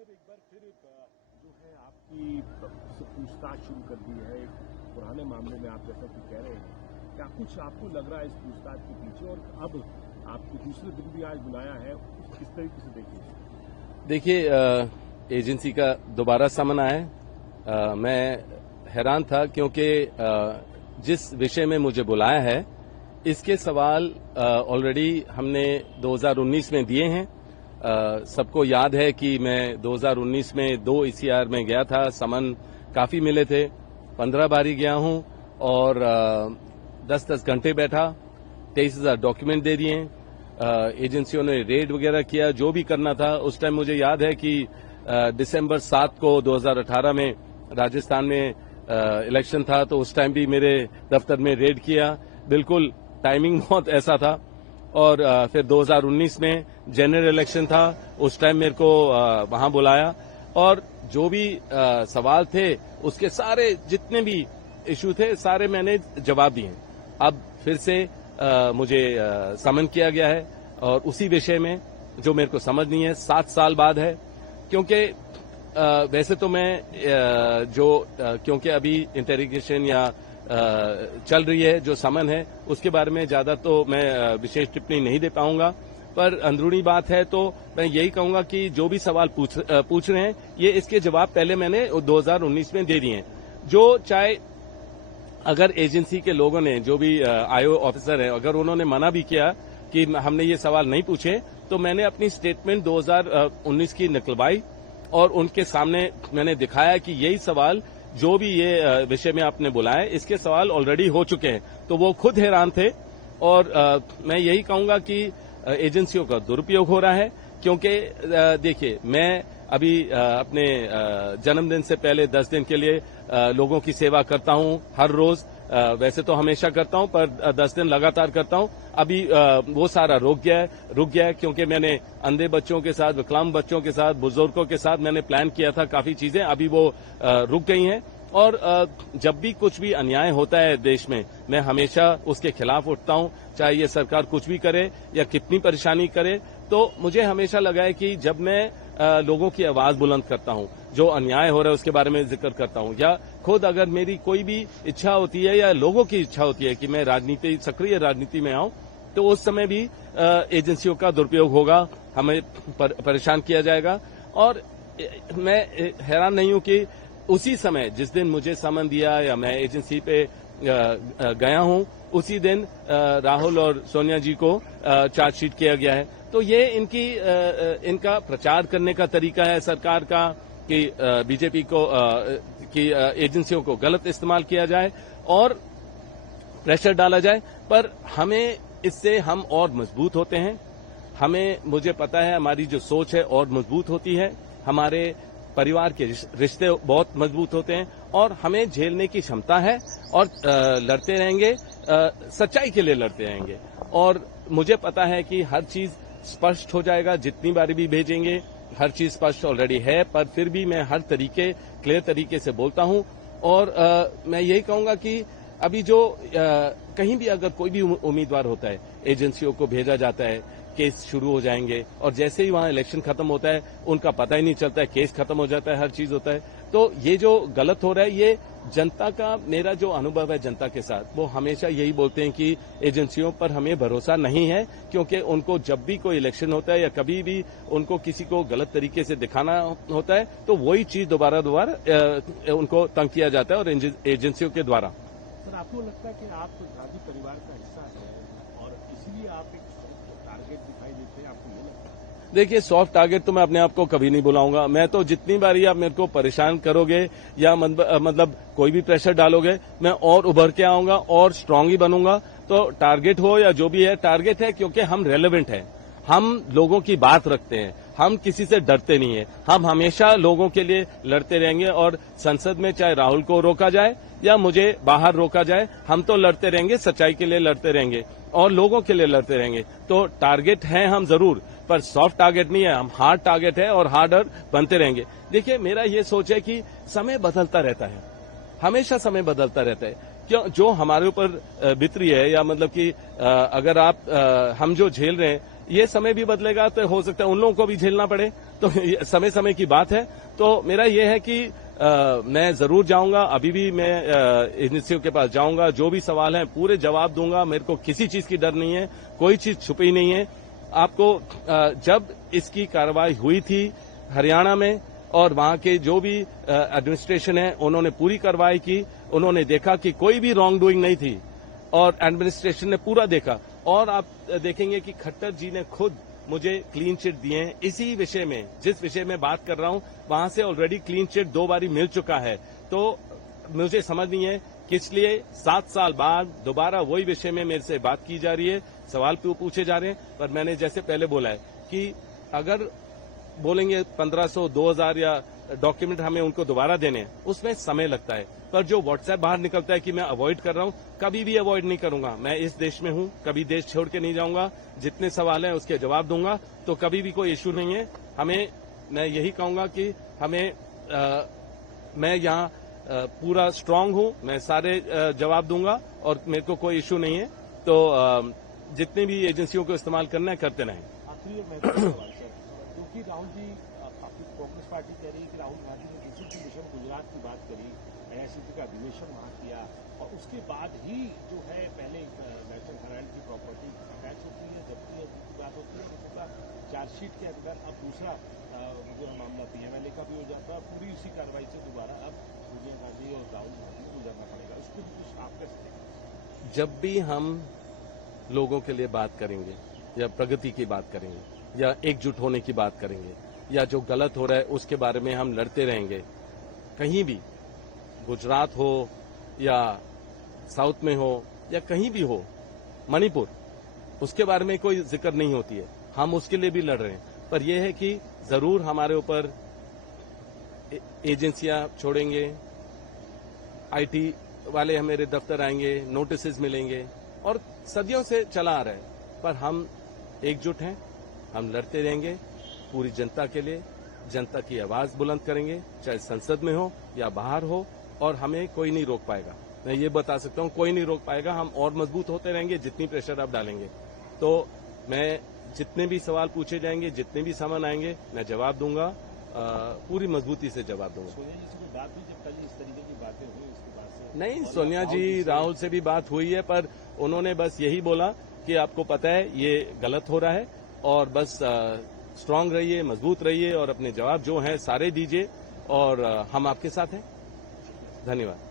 Sir एक बार फिर जो है आपकी पूछताछ शुरू कर दी है एक पुराने मामले में, आप जैसा कि कह रहे हैं, क्या कुछ आपको लग रहा है इस पूछताछ के पीछे, और अब आपको दूसरे दिन भी आज बुलाया है, किस तरीके से देखिए एजेंसी का दोबारा समन आया है। मैं हैरान था क्योंकि जिस विषय में मुझे बुलाया है इसके सवाल ऑलरेडी हमने 2019 में दिए हैं। सबको याद है कि मैं 2019 में 2 ECR में गया था, समन काफी मिले थे, 15 बारी गया हूं और 10-10 घंटे बैठा, 23,000 डॉक्यूमेंट दे दिए। एजेंसियों ने रेड वगैरह किया, जो भी करना था। उस टाइम मुझे याद है कि दिसंबर 7 को 2018 में राजस्थान में इलेक्शन था, तो उस टाइम भी मेरे दफ्तर में रेड किया। बिल्कुल टाइमिंग बहुत ऐसा था। और फिर 2019 में जनरल इलेक्शन था, उस टाइम मेरे को वहां बुलाया और जो भी सवाल थे उसके सारे जितने भी इशू थे सारे मैंने जवाब दिए। अब फिर से मुझे समन किया गया है और उसी विषय में जो मेरे को समझ नहीं है, 7 साल बाद है। क्योंकि वैसे तो मैं क्योंकि अभी इंटेरोगेशन या चल रही है, जो समन है उसके बारे में ज्यादा तो मैं विशेष टिप्पणी नहीं दे पाऊंगा, पर अंदरूनी बात है तो मैं यही कहूंगा कि जो भी सवाल पूछ रहे हैं ये इसके जवाब पहले मैंने 2019 में दे दिए हैं। जो चाहे अगर एजेंसी के लोगों ने, जो भी आईओ ऑफिसर है, अगर उन्होंने मना भी किया कि हमने ये सवाल नहीं पूछे, तो मैंने अपनी स्टेटमेंट 2019 की निकलवाई और उनके सामने मैंने दिखाया कि यही सवाल जो भी ये विषय में आपने बुलाया इसके सवाल ऑलरेडी हो चुके हैं। तो वो खुद हैरान थे और मैं यही कहूंगा कि एजेंसियों का दुरुपयोग हो रहा है। क्योंकि देखिए, मैं अभी अपने जन्मदिन से पहले 10 दिन के लिए लोगों की सेवा करता हूं हर रोज। वैसे तो हमेशा करता हूं, पर 10 दिन लगातार करता हूं। अभी वो सारा रुक गया है क्योंकि मैंने अंधे बच्चों के साथ, विकलांग बच्चों के साथ, बुजुर्गों के साथ मैंने प्लान किया था काफी चीजें, अभी वो रुक गई हैं। और जब भी कुछ भी अन्याय होता है देश में, मैं हमेशा उसके खिलाफ उठता हूं, चाहे ये सरकार कुछ भी करे या कितनी परेशानी करे। तो मुझे हमेशा लगा है कि जब मैं लोगों की आवाज बुलंद करता हूं, जो अन्याय हो रहा है उसके बारे में जिक्र करता हूं, या खुद अगर मेरी कोई भी इच्छा होती है या लोगों की इच्छा होती है कि मैं सक्रिय राजनीति में आऊं, तो उस समय भी एजेंसियों का दुरुपयोग होगा, हमें परेशान किया जाएगा। और मैं हैरान नहीं हूं कि उसी समय जिस दिन मुझे समन दिया या मैं एजेंसी पे गया हूं, उसी दिन राहुल और सोनिया जी को चार्जशीट किया गया है। तो ये इनका प्रचार करने का तरीका है सरकार का कि बीजेपी की एजेंसियों को गलत इस्तेमाल किया जाए और प्रेशर डाला जाए। पर हमें इससे हम और मजबूत होते हैं। मुझे पता है हमारी जो सोच है और मजबूत होती है, हमारे परिवार के रिश्ते बहुत मजबूत होते हैं और हमें झेलने की क्षमता है और लड़ते रहेंगे, सच्चाई के लिए लड़ते रहेंगे। और मुझे पता है कि हर चीज स्पष्ट हो जाएगा, जितनी बारी भी भेजेंगे हर चीज स्पष्ट ऑलरेडी है, पर फिर भी मैं हर क्लियर तरीके से बोलता हूं। और मैं यही कहूंगा कि अभी जो कहीं भी अगर कोई भी उम्मीदवार होता है, एजेंसियों को भेजा जाता है, केस शुरू हो जाएंगे और जैसे ही वहां इलेक्शन खत्म होता है उनका पता ही नहीं चलता है, केस खत्म हो जाता है, हर चीज होता है। तो ये जो गलत हो रहा है, ये जनता का, मेरा जो अनुभव है जनता के साथ, वो हमेशा यही बोलते हैं कि एजेंसियों पर हमें भरोसा नहीं है, क्योंकि उनको जब भी कोई इलेक्शन होता है या कभी भी उनको किसी को गलत तरीके से दिखाना होता है तो वही चीज दोबारा उनको तंग किया जाता है और एजेंसियों के द्वारा। सर, आपको लगता है कि आप गांधी परिवार का हिस्सा है और इसलिए आप एक टारगेट दिखाई देते हैं, आपको ये लगता है? देखिए, सॉफ्ट टारगेट तो मैं अपने आप को कभी नहीं बुलाऊंगा। मैं तो जितनी बारी आप मेरे को परेशान करोगे या मतलब कोई भी प्रेशर डालोगे, मैं और उभर के आऊंगा और स्ट्रांग ही बनूंगा। तो टारगेट हो या जो भी है, टारगेट है क्योंकि हम रेलेवेंट हैं, हम लोगों की बात रखते हैं, हम किसी से डरते नहीं है, हम हमेशा लोगों के लिए लड़ते रहेंगे। और संसद में चाहे राहुल को रोका जाए या मुझे बाहर रोका जाए, हम तो लड़ते रहेंगे, सच्चाई के लिए लड़ते रहेंगे और लोगों के लिए लड़ते रहेंगे। तो टारगेट है हम जरूर, पर सॉफ्ट टारगेट नहीं है, हम हार्ड टारगेट है और हार्डर बनते रहेंगे। देखिए, मेरा ये सोच है कि समय बदलता रहता है, हमेशा समय बदलता रहता है। क्यों जो हमारे ऊपर बीत रही है, या मतलब कि अगर हम जो झेल रहे हैं, ये समय भी बदलेगा तो हो सकता है उन लोगों को भी झेलना पड़े, तो समय समय की बात है। तो मेरा ये है कि मैं जरूर जाऊंगा, अभी भी मैं एजेंसियों के पास जाऊंगा, जो भी सवाल हैं पूरे जवाब दूंगा। मेरे को किसी चीज की डर नहीं है, कोई चीज छुपी नहीं है। आपको जब इसकी कार्रवाई हुई थी हरियाणा में और वहां के जो भी एडमिनिस्ट्रेशन है उन्होंने पूरी कार्रवाई की, उन्होंने देखा कि कोई भी रॉन्ग डूइंग नहीं थी और एडमिनिस्ट्रेशन ने पूरा देखा। और आप देखेंगे कि खट्टर जी ने खुद मुझे क्लीन चिट दिए हैं इसी विषय में, जिस विषय में बात कर रहा हूं वहां से ऑलरेडी क्लीन चिट 2 बारी मिल चुका है। तो मुझे समझ नहीं है कि इसलिए 7 साल बाद दोबारा वही विषय में मेरे से बात की जा रही है, सवाल पूछे जा रहे हैं। पर मैंने जैसे पहले बोला है कि अगर बोलेंगे 1500, 2000 या डॉक्यूमेंट हमें उनको दोबारा देने, उसमें समय लगता है। पर जो व्हाट्सएप बाहर निकलता है कि मैं अवॉइड कर रहा हूं, कभी भी अवॉइड नहीं करूंगा। मैं इस देश में हूं, कभी देश छोड़ के नहीं जाऊंगा। जितने सवाल हैं उसके जवाब दूंगा, तो कभी भी कोई इश्यू नहीं है। मैं यही कहूंगा कि मैं यहां पूरा स्ट्रांग हूं, मैं सारे जवाब दूंगा और मेरे को कोई इश्यू नहीं है। तो जितनी भी एजेंसियों को इस्तेमाल करना है करते रहें। आखिरी क्योंकि राहुल जी आपकी कांग्रेस पार्टी कह रही है कि राहुल गांधी ने किसी विषय में गुजरात की बात करी, एआईसीसी का अधिवेशन वहां किया और उसके बाद ही जो है पहले नेशनल हेराल्ड की प्रॉपर्टी अटैच होती है, जबकि की बात होती है उसका चार्जशीट के अंदर अब दूसरा जो मामला पीएमएलए का भी हो जाता है। पूरी उसी कार्रवाई से दोबारा अब सोनिया गांधी और राहुल गांधी को गुजरना पड़ेगा। उसको भी कुछ आप कैसे देखें? जब भी हम लोगों के लिए बात करेंगे या प्रगति की बात करेंगे या एकजुट होने की बात करेंगे या जो गलत हो रहा है उसके बारे में हम लड़ते रहेंगे, कहीं भी गुजरात हो या साउथ में हो या कहीं भी हो, मणिपुर, उसके बारे में कोई जिक्र नहीं होती है। हम उसके लिए भी लड़ रहे हैं। पर यह है कि जरूर हमारे ऊपर एजेंसियां छोड़ेंगे, आईटी वाले मेरे दफ्तर आएंगे, नोटिस मिलेंगे और सदियों से चला आ रहा है। पर हम एकजुट हैं, हम लड़ते रहेंगे पूरी जनता के लिए, जनता की आवाज बुलंद करेंगे, चाहे संसद में हो या बाहर हो, और हमें कोई नहीं रोक पाएगा। मैं ये बता सकता हूं, कोई नहीं रोक पाएगा। हम और मजबूत होते रहेंगे जितनी प्रेशर आप डालेंगे। तो मैं जितने भी सवाल पूछे जाएंगे, जितने भी सामान आएंगे, मैं जवाब दूंगा, पूरी मजबूती से जवाब दूंगा। सोनिया जी से कोई बात हुई जब कल इस तरीके की बातें हुई उसके बाद से? नहीं, सोनिया जी राहुल से भी बात हुई है, पर उन्होंने बस यही बोला कि आपको पता है ये गलत हो रहा है और बस स्ट्रांग रहिए, मजबूत रहिए और अपने जवाब जो हैं सारे दीजिए और हम आपके साथ हैं। धन्यवाद।